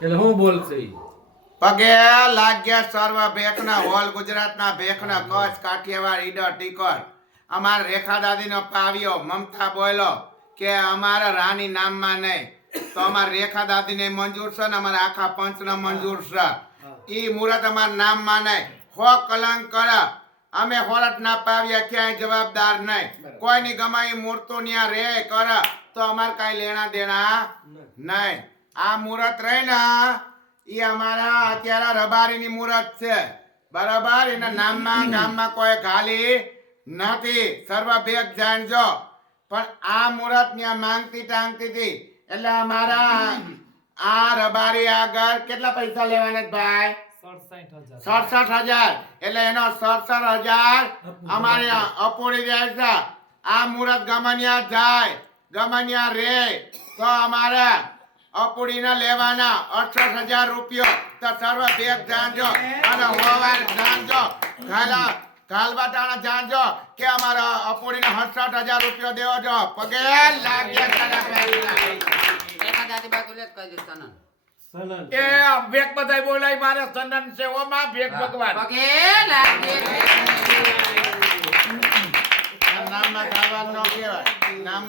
એટલે હું બોલશે ઈ? પગે લાગ્યા સર્વ ભેખના હોલ ગુજરાતના ભેખના કચ્છ કાઠિયાવાડ ઈડર ટીકર અમાર રેખા દાદીનો પાવ્યો મમતા બોલો કે અમારા રાની નામમાં નહીં તો અમાર રેખા દાદીને મંજૂર છે ને અમારા આખા પંચને મંજૂર છે ઈ મુહૂર્ત અમારા નામમાં નહીં હો કલંક કર અમે હોરટ ના પાવ્યા ક્યાંય જવાબદાર નહીં કોઈની ગમાઈ મૂર્તો ન્યા રે કર તો અમાર કાંઈ લેણા દેણા નહીં આ મુહૂર્ત રહી ને ઈ અમારા અત્યારે રબારીની મુહૂર્ત છે બરાબર એના નામમાં ગામમાં કોઈ ગાલી નથી સર્વ ભેગ જાણજો પણ આ મુહૂર્ત ન્યા માંગતી ટાંગતી હતી એટલે અમારા આ રબારી આગળ કેટલા પૈસા લેવાના છે ભાઈ 67,000 એટલે એનો 67,000 અમારે અપોડી જાય છે આ મુહૂર્ત ગમનિયા જાય ગમનિયા રે તો અમારે અપુડીના લેવાના 68,000 રૂપિયો તો સર્વ ભેગ જાણજો અને હોવાર જાણજો ગાલબાટાણા જાણજો કે અમારા અપુડીના 68,000 રૂપિયો દેવો જો પગે લાગ્યા એ ભેગ બધાય બોલાય મારે સનન છે ઓ માં ભેગ ભગવાન પગે લાગ્યા નામમાં ગાવાનું ન કહેવાય નામમાં